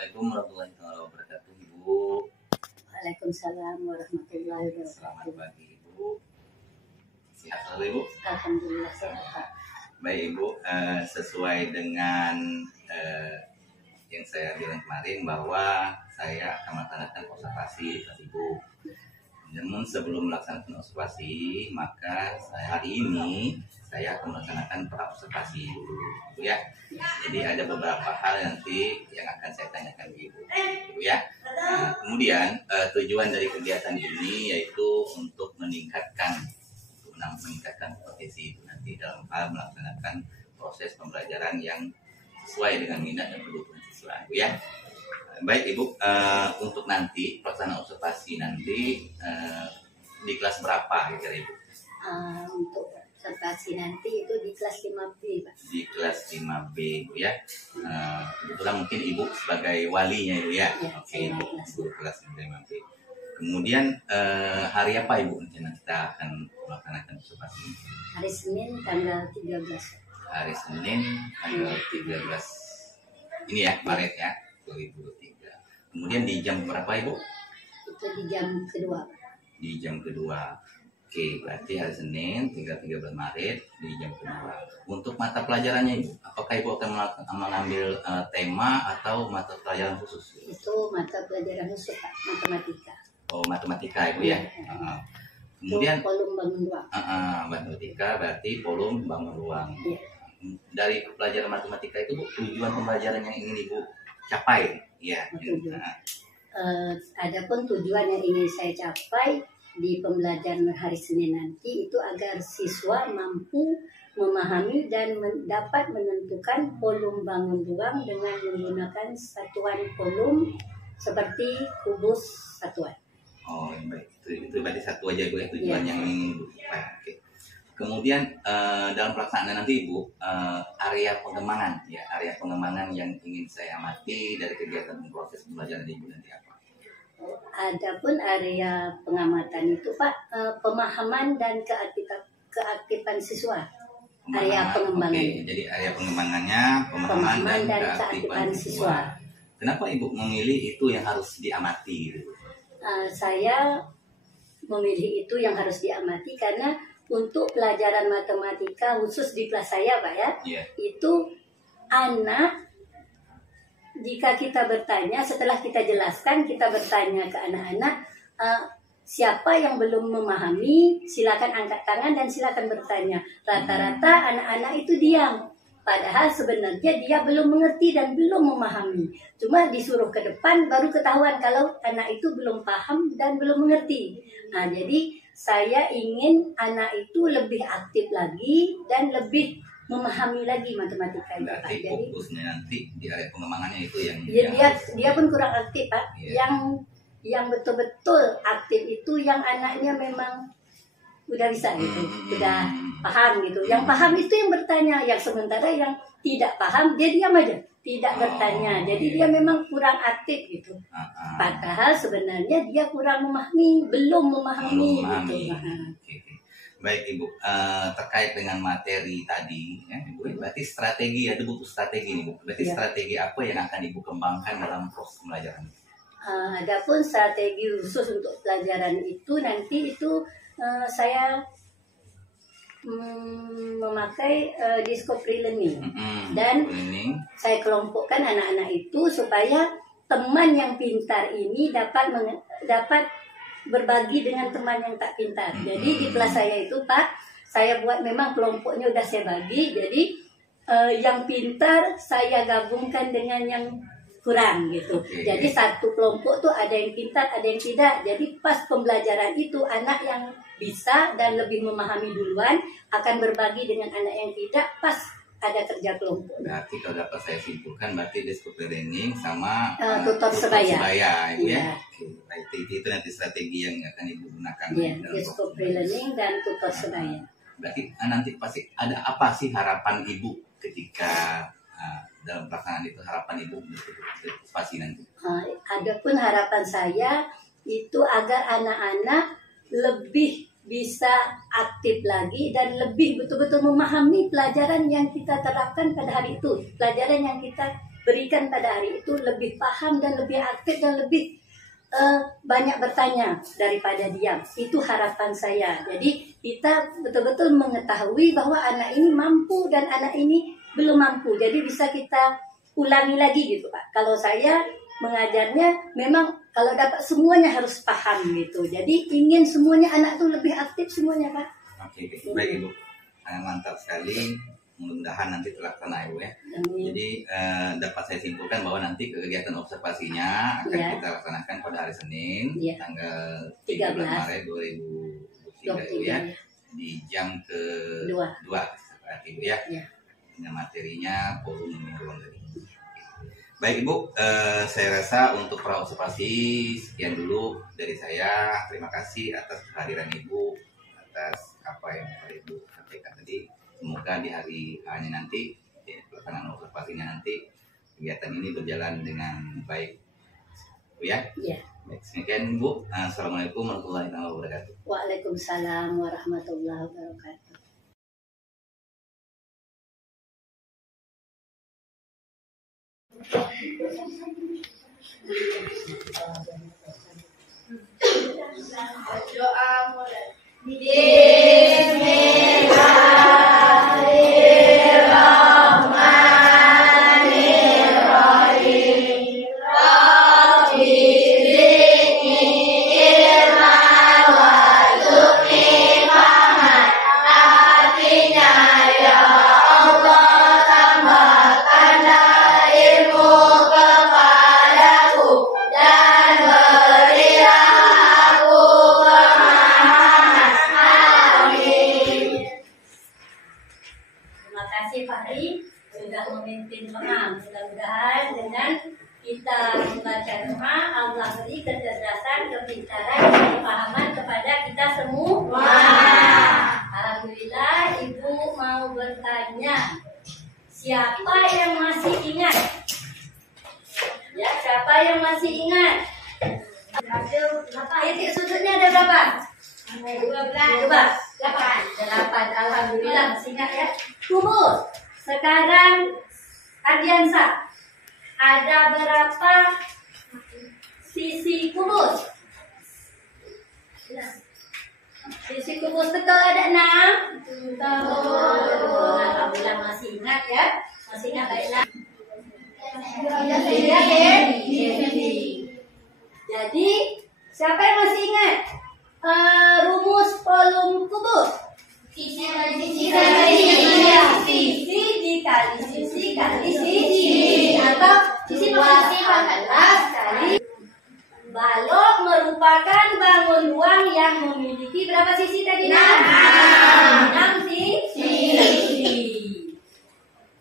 Assalamualaikum warahmatullahi wabarakatuh, Ibu. Waalaikumsalam warahmatullahi wabarakatuh. Selamat pagi, Ibu. Sehat selalu, Ibu? Alhamdulillah sehat, Pak. Baik, Ibu. Sesuai dengan yang saya bilang kemarin bahwa saya akan melaksanakan observasi ke Ibu. Namun sebelum melaksanakan observasi, maka hari ini saya akan melaksanakan pra-observasi dulu, Ibu ya. Jadi ada beberapa hal nanti yang akan saya tanyakan ke Ibu, Ibu ya. Kemudian tujuan dari kegiatan ini yaitu untuk meningkatkan potensi Ibu nanti dalam hal melaksanakan proses pembelajaran yang sesuai dengan minat dan kebutuhan siswa, Ibu ya. Baik Ibu, untuk nanti pelaksanaan observasi nanti di kelas berapa kira-kira Ibu? Untuk observasi nanti itu di kelas 5B, Pak. Di kelas 5B Ibu ya. Kebetulan mungkin Ibu sebagai walinya Ibu ya. Ya, Oke Ibu, kelas 5B. Kemudian hari apa Ibu rencana kita akan melaksanakan observasi? Hari Senin tanggal 13. Hari Senin tanggal 13 ini ya, Maret ya, 2023. Kemudian di jam berapa Ibu? Itu di jam kedua, Pak. Di jam kedua. Oke, berarti hari Senin 13 Maret di jam kedua. Untuk mata pelajarannya Ibu, apakah Ibu akan mengambil tema atau mata pelajaran khusus? Itu mata pelajaran khusus, Pak, matematika. Oh, matematika Ibu ya. Kemudian volume bangun ruang. Matematika berarti volume bangun ruang. Ya. Dari pelajaran matematika itu Bu, tujuan pembelajaran yang ingin Ibu capai, ya. Adapun tujuan yang ingin saya capai di pembelajaran hari Senin nanti itu agar siswa mampu memahami dan dapat menentukan volume bangun ruang dengan menggunakan satuan volume seperti kubus satuan. Oh, baik. Itu berarti satu aja Ibu ya, tujuan yang ingin Ibu capai. Oke. Kemudian dalam pelaksanaan nanti Ibu, area pengembangan ya, area pengembangan yang ingin saya amati dari kegiatan proses pembelajaran Ibu nanti apa? Adapun area pengamatan itu Pak, pemahaman dan keaktifan siswa. Area pengembangan. Oke, jadi area pengembangannya pemahaman dan keaktifan siswa. Kenapa Ibu memilih itu yang harus diamati gitu? Saya memilih itu yang harus diamati karena untuk pelajaran matematika khusus di kelas saya Pak ya, itu anak, jika kita bertanya setelah kita jelaskan, kita bertanya ke anak-anak, siapa yang belum memahami silakan angkat tangan dan silakan bertanya. Rata-rata anak-anak itu diam, padahal sebenarnya dia belum mengerti dan belum memahami. Cuma disuruh ke depan baru ketahuan kalau anak itu belum paham dan belum mengerti. Nah, jadi saya ingin anak itu lebih aktif lagi dan lebih memahami lagi matematika itu, Pak. Jadi fokusnya nanti di area pengembangannya itu yang dia pun kurang aktif, Pak. Yang betul-betul aktif itu yang anaknya memang udah bisa gitu, udah paham gitu. Yang paham itu yang bertanya, yang sementara yang tidak paham dia diam aja, tidak bertanya. Jadi dia memang kurang aktif gitu. Padahal sebenarnya dia kurang memahami, belum memahami gitu. Baik Ibu, terkait dengan materi tadi, ya, Ibu, berarti strategi, ada butuh strategi nih Bu. Berarti strategi apa yang akan Ibu kembangkan dalam proses pembelajaran? Adapun strategi khusus untuk pelajaran itu nanti itu saya memakai discovery learning dan saya kelompokkan anak-anak itu supaya teman yang pintar ini dapat berbagi dengan teman yang tak pintar. Jadi di kelas saya itu Pak, saya buat memang kelompoknya udah saya bagi. Jadi yang pintar saya gabungkan dengan yang kurang gitu. Jadi satu kelompok tuh ada yang pintar, ada yang tidak. Jadi pas pembelajaran itu anak yang bisa dan lebih memahami duluan akan berbagi dengan anak yang tidak pas ada kerja kelompok. Berarti kalau dapat saya simpulkan berarti discovery learning sama tutor sebaya Ibu ya. Itu nanti strategi yang akan Ibu gunakan. Discovery learning dan tutor sebaya. Berarti nanti pasti ada apa sih harapan Ibu ketika dalam pelaksanaan itu, harapan Ibu pasti nanti? Adapun harapan saya itu agar anak-anak lebih bisa aktif lagi dan lebih betul-betul memahami pelajaran yang kita terapkan pada hari itu, pelajaran yang kita berikan pada hari itu lebih paham dan lebih aktif dan lebih banyak bertanya daripada diam. Itu harapan saya. Jadi kita betul-betul mengetahui bahwa anak ini mampu dan anak ini belum mampu. Jadi bisa kita ulangi lagi gitu Pak. Kalau saya mengajarnya memang kalau dapat semuanya harus paham gitu. Jadi ingin semuanya anak tuh lebih aktif semuanya Pak. Oke, baik Ibu. Mantap sekali. Mudah-mudahan nanti terlaksana Ibu ya. Jadi dapat saya simpulkan bahwa nanti kegiatan observasinya akan kita laksanakan pada hari Senin tanggal 13 Maret 2023 Ibu ya. Di jam ke-2 Ibu ya. Dengan materinya forum ruang tadi. Baik Ibu, saya rasa untuk praobservasi sekian dulu dari saya. Terima kasih atas kehadiran Ibu, atas apa yang Ibu sampaikan tadi. Semoga di hari hanya nanti, pelaksanaan observasinya nanti, kegiatan ini berjalan dengan baik. Ya? Iya. Baik, sekian Bu. Assalamualaikum warahmatullahi wabarakatuh. Waalaikumsalam warahmatullahi wabarakatuh. Doa mulai. Mudah-mudahan dengan kita membaca doa, Allah beri kecerdasan, kepintaran, kepahaman kepada kita semua. Alhamdulillah, Ibu mau bertanya, siapa yang masih ingat? Ya, siapa yang masih ingat? Titik sudutnya ada berapa? 12. 8. Alhamdulillah masih ingat ya. Kubus. Sekarang Ardiansa, ada berapa sisi kubus? Sisi kubus betul ada 6? Betul. Alhamdulillah masih ingat ya. Masih ingat baiklah. Jadi siapa yang masih ingat rumus volume kubus? Sisi dikali sisi kali sisi, atau sisi masih 14 kali. Balok merupakan bangun ruang yang memiliki berapa sisi tadi? 6 sisi.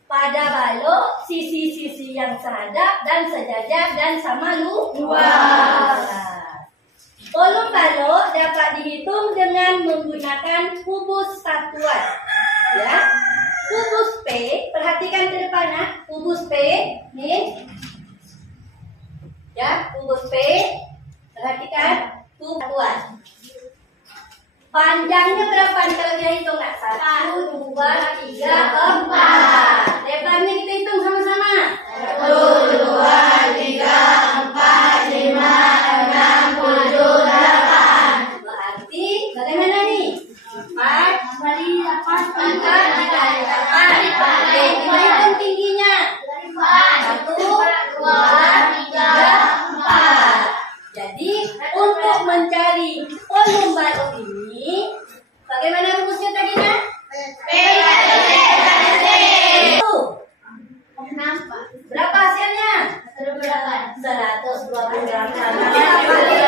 Pada balok sisi-sisi yang sehadap dan sejajar dan sama luas. Volume balok dapat dihitung dengan menggunakan kubus satuan. Ya, kubus P, perhatikan ke depan ya. Kubus P, nih. Ya, kubus P, perhatikan kubus satuan. Panjangnya berapa kalau kita hitung? 1, 2, 3, 4. Lebarnya kita hitung sama-sama. 1, 2, 3, 4, 5, 6, 7, 8. Berarti bagaimana nih? 4 kali 8 dikali 8. Oke, kita hitung tingginya. 1, 2, 3, 4. Jadi untuk mencari volume balok ini, bagaimana rumusnya tadi nak? P kali T. Berapa hasilnya? 128.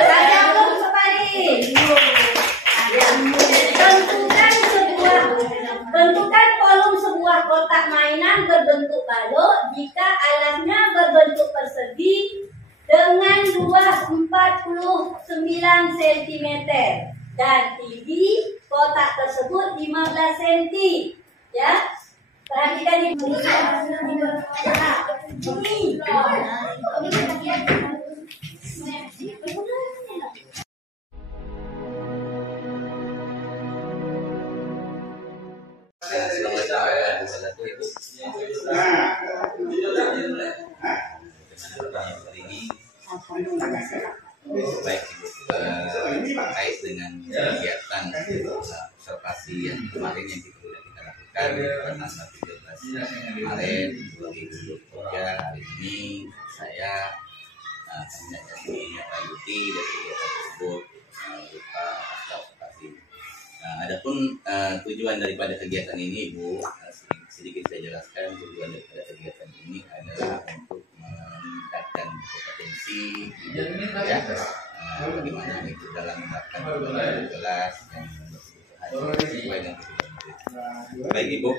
Saya belum separi. Bentukan volume sebuah kotak mainan berbentuk balok jika alasnya berbentuk persegi dengan luas 49 cm dan tinggi kotak tersebut 15 cm. Ya, perhatikan ini. Selamat datang Ibu. dengan kegiatan observasi yang kemarin yang kita lakukan pada tanggal 17 Maret 2023. Hari ini saya menindaklanjuti dari kegiatan tersebut berupa observasi. Adapun tujuan daripada kegiatan ini, Ibu, sedikit saya jelaskan. Tujuan daripada kegiatan ini adalah untuk meningkatkan kompetensi bagaimana itu dalam menerapkan kelas yang sesuai dengan kebutuhan. Baik Ibu,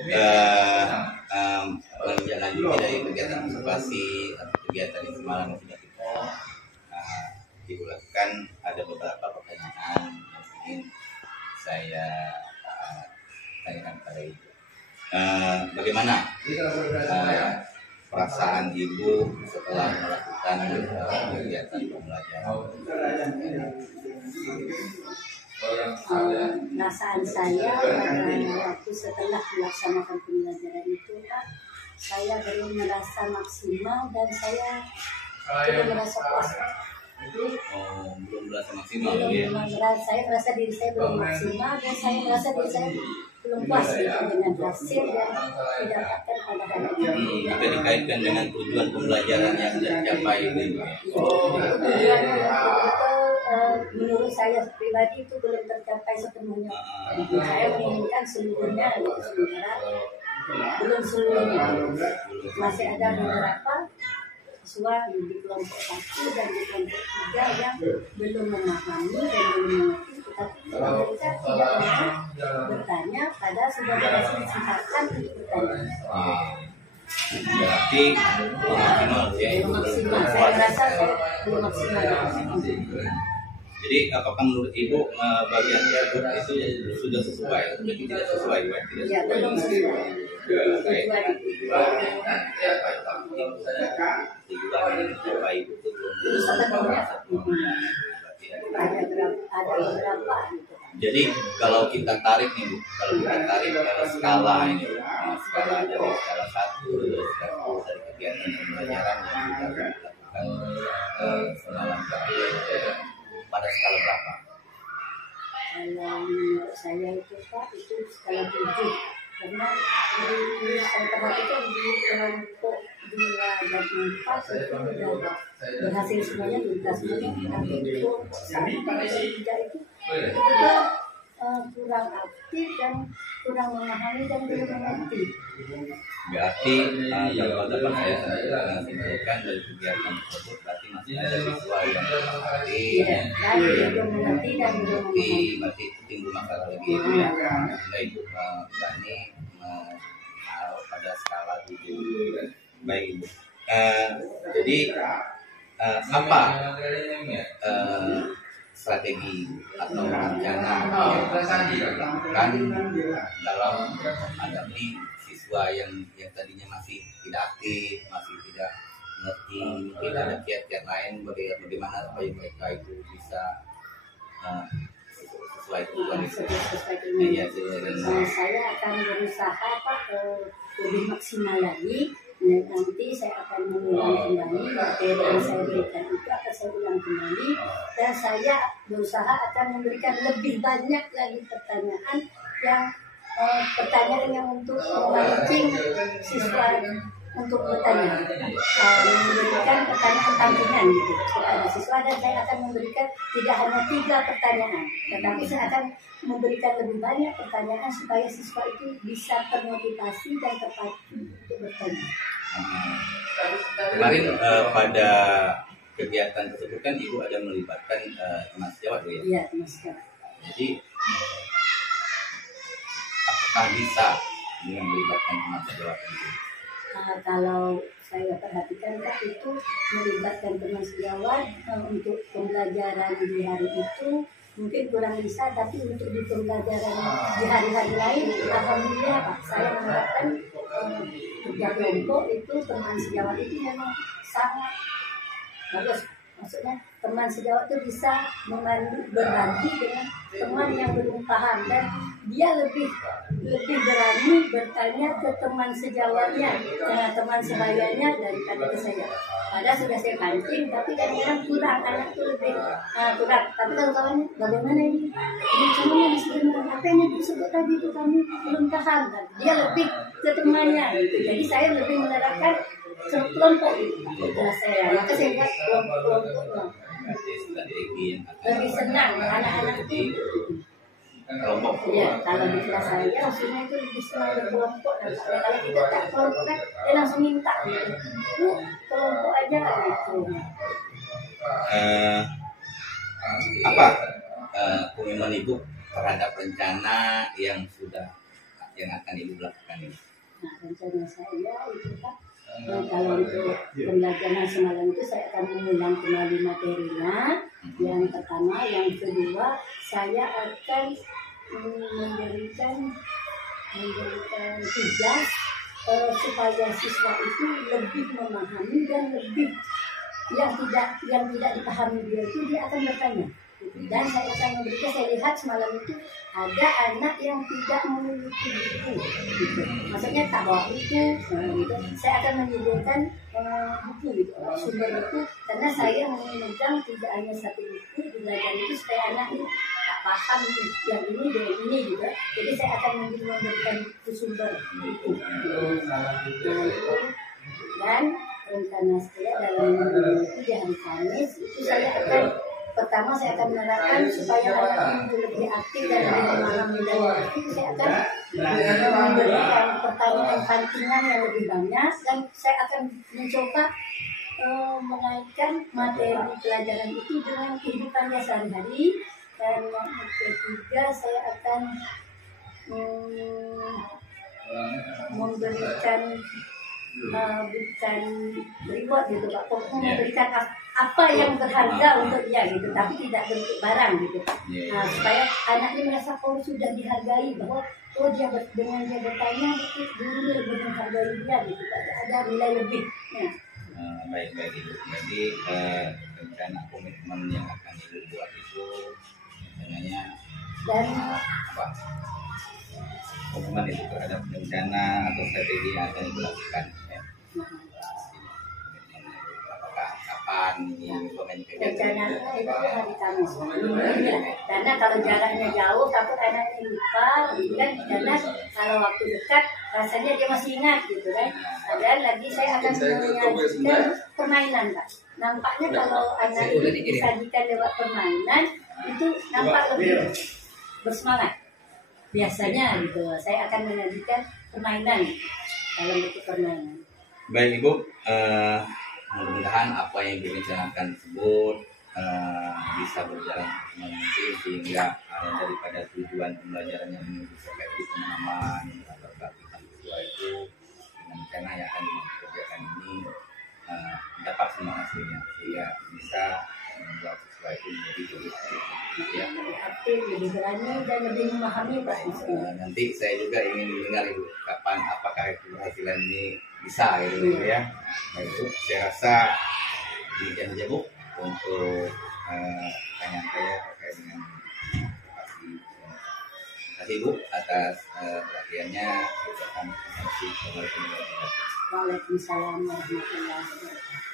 menindaklanjuti dari kegiatan observasi atau kegiatan yang semalam sudah kita dilakukan, ada beberapa pertanyaan yang ingin saya tanyakan kepada Ibu. Bagaimana perasaan Ibu setelah melakukan kegiatan pembelajaran? Perasaan saya pada waktu setelah melaksanakan pembelajaran itu, Pak, saya belum merasa maksimal dan saya belum merasa puas. Belum merasa maksimal ya? Saya merasa diri saya belum maksimal dan saya merasa diri saya belum puas dengan hasil yang didapatkan pada hari ini. Jika dikaitkan dengan tujuan pembelajaran yang tercapai ini, menurut saya pribadi itu belum tercapai sepenuhnya. Saya menginginkan seluruhnya, sementara belum seluruhnya. Masih ada beberapa siswa di kelompok 1 dan di kelompok 3 yang belum memahami dan belum mengerti, tetapi mereka tidak mau bertanya, padahal sudah berhasil disingkatkan untuk bertanya. Berarti maksimal ya? Maksimal. Saya rasa saya belum maksimal. Jadi apakah menurut Ibu bagian tersebut itu sudah sesuai atau tidak sesuai? Ya, belum sesuai. Ada beberapa. Jadi kalau kita tarik nih Bu, kalau kita tarik skala ini, skala dari skala 1 dari kegiatan pembelajaran yang kita lakukan semalam tadi, pada skala berapa? Kalau menurut saya itu Pak, itu skala 7. Karena saya perhatikan di kelompok 2 dan 4 itu sudah berhasil semuanya, tuntas semuanya. Untuk sampai pada 3 itu juga kurang aktif dan kurang memahami dan belum mengerti. Berarti kalau dapat saya simpulkan dari kegiatan tersebut berarti masih ada siswa yang belum mengerti dan belum memahami. Berarti timbul masalah lagi itu ya. Sehingga Ibu berani pada skala 7. Baik Ibu. Jadi apa strategi atau rencana yang dilakukan dalam menghadapi siswa yang tadinya masih tidak aktif, masih tidak mengerti, mungkin ada kiat-kiat lain bagaimana supaya mereka itu bisa sesuai tujuan itu. Saya akan berusaha Pak lebih maksimal lagi. Nanti saya akan mengulang kembali materi yang saya berikan itu akan saya ulang kembali, dan saya berusaha akan memberikan lebih banyak lagi pertanyaan yang untuk memancing siswa untuk bertanya, memberikan pertanyaan tampilan gitu kepada siswa, dan saya akan memberikan tidak hanya 3 pertanyaan, tetapi saya akan memberikan lebih banyak pertanyaan supaya siswa itu bisa termotivasi dan terpacu untuk bertanya. Kemarin pada kegiatan tersebut kan Ibu ada melibatkan teman sejawat ya? Iya, teman sejawat. Jadi apakah bisa dengan melibatkan teman sejawat itu? Kalau saya perhatikan Pak, itu melibatkan teman sejawat untuk pembelajaran di hari itu mungkin kurang bisa, tapi untuk di pembelajaran di hari-hari lain alhamdulillah Pak, saya menerapkan kerja kelompok itu teman sejawat itu memang sangat bagus maksudnya teman sejawat itu bisa berbagi dengan teman yang belum paham, dan dia lebih berani bertanya ke teman sejawatnya, teman sebayanya daripada ke saya. Padahal sudah saya pancing, tapi kadang-kadang kurang, anak itu lebih kurang. Tapi kalau kawannya, bagaimana ini caranya sebenarnya, apa yang disebut tadi itu kami belum paham, kan? Dia lebih ke temannya gitu. Jadi saya lebih menerapkan kelompok itu kelas saya, maka saya buat kelompok-kelompok. Lebih senang anak-anak itu kelompok. Ya, kalau di kelas saya maksudnya itu lebih senang berkelompok, dan kalau kita tak kelompok kan dia langsung minta gitu, kelompok aja gitu. Apa komitmen Ibu terhadap rencana yang akan Ibu lakukan ini? Nah, rencana saya itu Pak, kalau untuk pembelajaran semalam itu saya akan mengulang kembali materinya. Yang pertama, yang kedua saya akan memberikan tugas supaya siswa itu lebih memahami, dan lebih yang tidak dipahami dia itu dia akan bertanya. Dan saya akan memberikan, saya lihat semalam itu ada anak yang tidak memiliki buku, gitu. Maksudnya tak bawa buku, gitu. Saya akan menyediakan buku, gitu, sumber buku, karena saya memegang tidak hanya satu buku di belajar itu supaya anak ini tak paham yang ini dan ini juga. Jadi saya akan memberikan buku sumber buku. Dan rencana saya dalam minggu itu di hari Kamis itu saya akan pertama saya akan menerapkan supaya anak itu lebih aktif dan lebih memahami, dan itu saya akan memberikan pertanyaan pancingan yang lebih banyak, dan saya akan mencoba mengaitkan materi pelajaran itu dengan kehidupannya sehari-hari. Dan yang ketiga saya akan memberikan bukan reward gitu Pak, pokoknya memberikan apa yang berharga untuk dia gitu, tapi tidak bentuk barang gitu Pak. Nah, supaya anaknya merasa sudah dihargai, bahwa dia dengan dia bertanya guru lebih menghargai dia gitu Pak, ada nilai lebih. Baik Ibu. Jadi rencana komitmen yang akan Ibu buat itu rencananya dan apa? Komitmen itu terhadap rencana atau strategi yang akan Ibu lakukan. Apakah kapan ini rencana itu hari Kamis. Karena kalau jaraknya jauh takut anaknya lupa, gitu kan? Karena kalau waktu dekat rasanya dia masih ingat gitu kan. Dan lagi saya akan menyajikan permainan Pak. Nampaknya kalau anak ini disajikan lewat permainan itu nampak lebih bersemangat. Biasanya gitu, saya akan menyajikan permainan dalam bentuk permainan. Baik Ibu, mudah-mudahan apa yang direncanakan tersebut bisa berjalan mungkin, sehingga daripada tujuan pembelajaran yang bisa jadi pemahaman atau praktikan siswa itu dengan rencana yang akan dikerjakan ini dapat semua hasilnya, sehingga bisa membuat siswa itu menjadi lebih aktif, lebih berani, dan lebih memahami Pak. Nanti saya juga ingin mendengar Ibu kapan apakah keberhasilan ini bisa gitu ya. Nah itu saya rasa demikian aja Bu untuk pertanyaan saya terkait dengan edukasi. Terima kasih Bu atas perhatiannya. Waalaikumsalam warahmatullahi wabarakatuh.